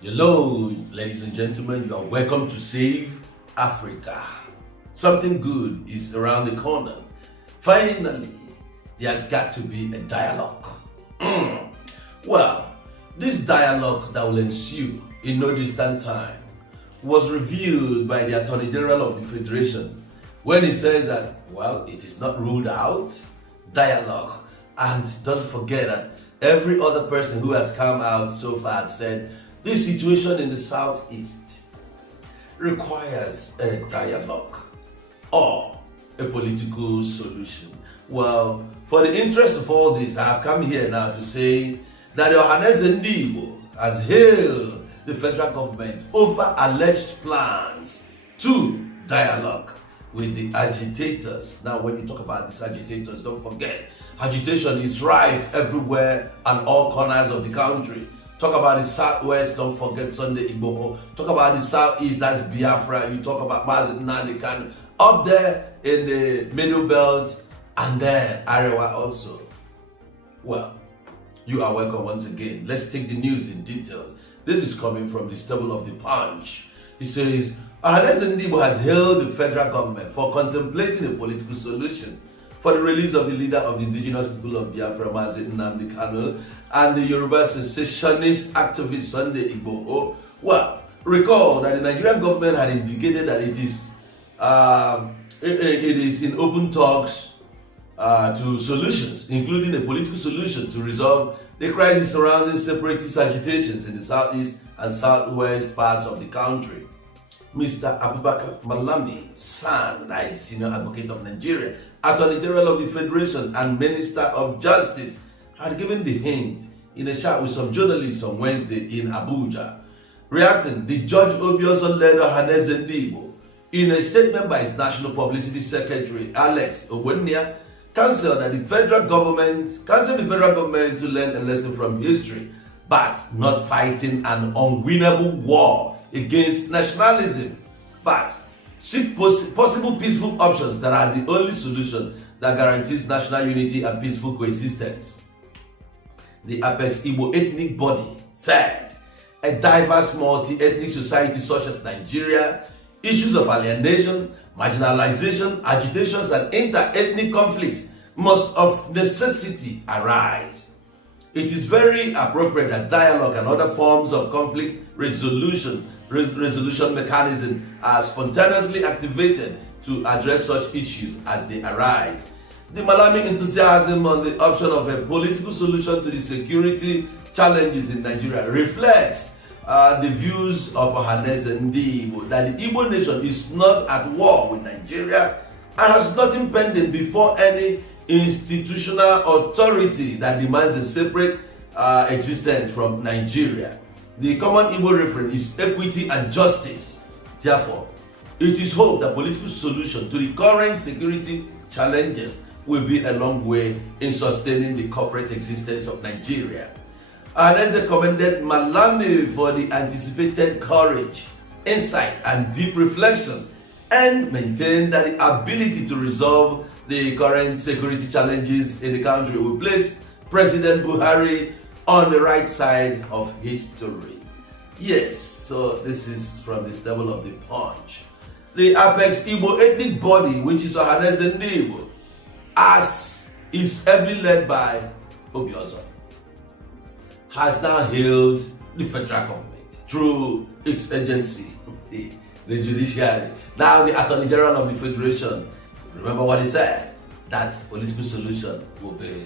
Hello, ladies and gentlemen, you are welcome to Save Africa. Something good is around the corner. Finally, there has got to be a dialogue. Well, this dialogue that will ensue in no distant time was revealed by the Attorney General of the Federation when he says that, well, it is not ruled out, dialogue. And don't forget that every other person who has come out so far and said, this situation in the Southeast requires a dialogue or a political solution. Well, for the interest of all this, I have come here now to say that Nnamdi Kanu has hailed the federal government over alleged plans to dialogue with the agitators. Now, when you talk about these agitators, don't forget, agitation is rife everywhere and all corners of the country. Talk about the Southwest, don't forget Sunday Igboho. Talk about the Southeast, that's Biafra. You talk about Nnamdi Kanu. Up there in the Middle Belt, and then Arewa also. Well, you are welcome once again. Let's take the news in details. This is coming from the stable of the Punch. He says, Nnamdi Kanu has hailed the federal government for contemplating a political solution for the release of the leader of the indigenous people of Biafra, Nnamdi Kanu, and the Yoruba secessionist activist Sunday Igboho. Well, recall that the Nigerian government had indicated that it is in open talks to solutions, including a political solution to resolve the crisis surrounding separatist agitations in the southeast and southwest parts of the country. Mr. Malami, son, senior advocate of Nigeria, Attorney General of the Federation, and Minister of Justice, had given the hint in a chat with some journalists on Wednesday in Abuja. Reacting, the Judge Obiozo led Nnamdi Kanu, in a statement by his National Publicity Secretary, Alex Owenia, counselled the federal government to learn a lesson from history, but not fighting an unwinnable war against nationalism, but seek possible peaceful options that are the only solution that guarantees national unity and peaceful coexistence. The apex Igbo ethnic body said a diverse multi-ethnic society such as Nigeria, issues of alienation, marginalization, agitations, and inter-ethnic conflicts must of necessity arise. It is very appropriate that dialogue and other forms of conflict resolution mechanism are spontaneously activated to address such issues as they arise. The Malami enthusiasm on the option of a political solution to the security challenges in Nigeria reflects the views of Nnamdi Kanu that the Igbo nation is not at war with Nigeria and has nothing pending before any institutional authority that demands a separate existence from Nigeria. The common Igbo refrain is equity and justice. Therefore, it is hoped that political solution to the current security challenges will be a long way in sustaining the corporate existence of Nigeria. Nnamdi commended Malami for the anticipated courage, insight, and deep reflection, and maintained that the ability to resolve the current security challenges in the country will place President Buhari on the right side of history. Yes, so this is from the stable of the Punch. The apex Igbo ethnic body, which is Nnamdi Kanu, as is heavily led by Obiozo, has now hailed the federal government through its agency, the judiciary. Now the Attorney General of the Federation, remember what he said, that political solution will be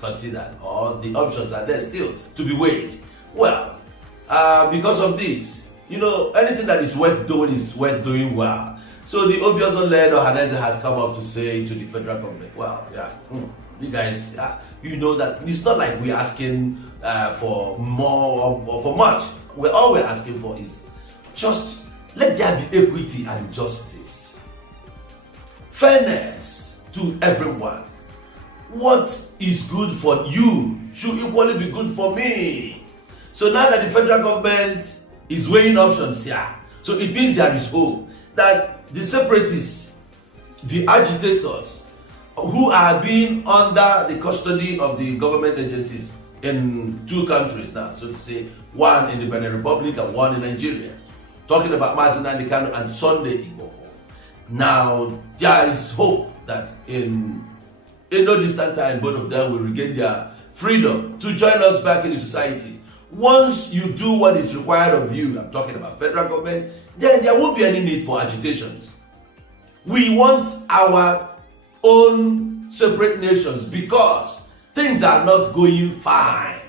considered, or the options are there still to be weighed. Well, because of this, anything that is worth doing is worth doing well. So the Obiozo-led organizer has come up to say to the federal government, well, you guys, you know that it's not like we're asking for more or for much. All we're asking for is just let there be equity and justice, fairness to everyone. What is good for you should equally be good for me. So now that the federal government is weighing options here, so it means there is hope that the separatists, the agitators, who are being under the custody of the government agencies in two countries now, so to say, one in the Benin Republic and one in Nigeria. Talking about Nnamdi Kanu and Sunday Igboho. Now, there is hope that in no distant time, both of them will regain their freedom to join us back in the society. Once you do what is required of you, I'm talking about federal government, then there won't be any need for agitations. We want our own separate nations because things are not going fine.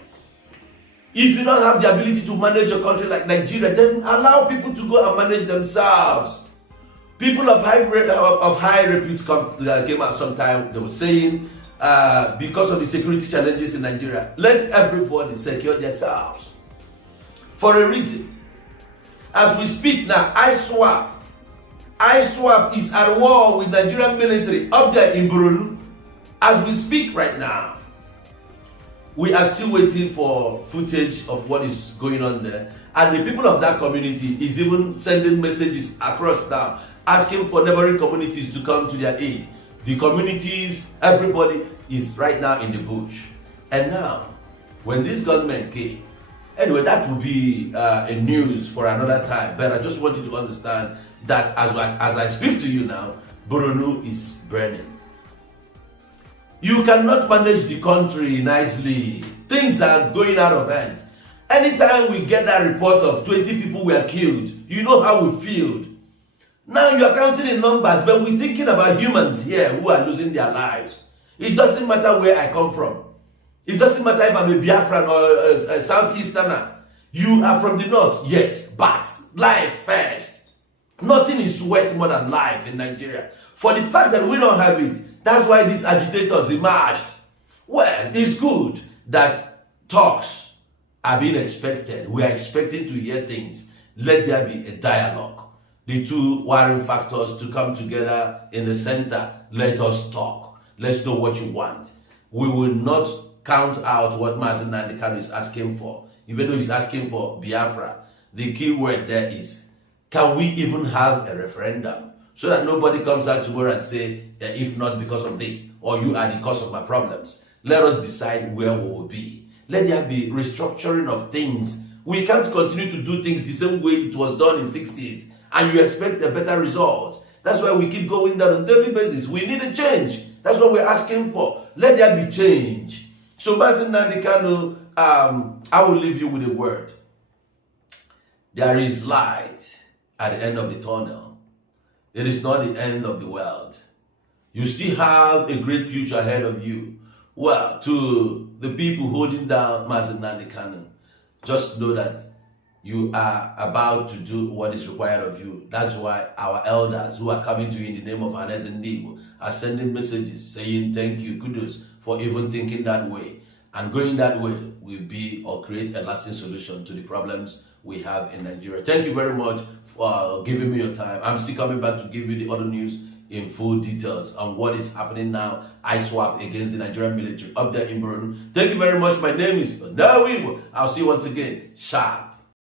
If you don't have the ability to manage a country like Nigeria, then allow people to go and manage themselves. People of high repute came out sometime, they were saying, because of the security challenges in Nigeria, let everybody secure themselves. For a reason. As we speak now, ISWAP is at war with Nigerian military up there in Burundi. As we speak right now, we are still waiting for footage of what is going on there. And the people of that community is even sending messages across now, asking for neighboring communities to come to their aid. The communities, everybody is right now in the bush. And now, when this gunmen came, anyway, that will be a news for another time. But I just want you to understand that as I speak to you now, Burundi is burning. You cannot manage the country nicely. Things are going out of hand. Anytime we get that report of 20 people were killed, you know how we feel. Now you are counting in numbers, but we're thinking about humans here who are losing their lives. It doesn't matter where I come from. It doesn't matter if I'm a Biafran or a Southeasterner. You are from the north, yes, but life first. Nothing is worth more than life in Nigeria. For the fact that we don't have it, that's why these agitators emerged. Well, it's good that talks are being expected. We are expecting to hear things. Let there be a dialogue. The two warring factors to come together in the center. Let us talk. Let's know what you want. We will not count out what Nnamdi Kanu is asking for. Even though he's asking for Biafra, the key word there is, can we even have a referendum? So that nobody comes out tomorrow and say, if not because of this, or you are the cause of my problems. Let us decide where we will be. Let there be restructuring of things. We can't continue to do things the same way it was done in 60s. And you expect a better result. That's why we keep going down on a daily basis. We need a change. That's what we're asking for. Let there be change. So, Nnamdi Kanu, I will leave you with a word. There is light at the end of the tunnel. It is not the end of the world. You still have a great future ahead of you. Well, to the people holding down Nnamdi Kanu, just know that you are about to do what is required of you. That's why our elders who are coming to you in the name of Anes and Digo are sending messages saying thank you, kudos for even thinking that way. And going that way will be or create a lasting solution to the problems we have in Nigeria. Thank you very much for giving me your time. I'm still coming back to give you the other news in full details on what is happening now. ISWAP against the Nigerian military up there in Burundi. Thank you very much. My name is Nnamdi. I'll see you once again. Sharp.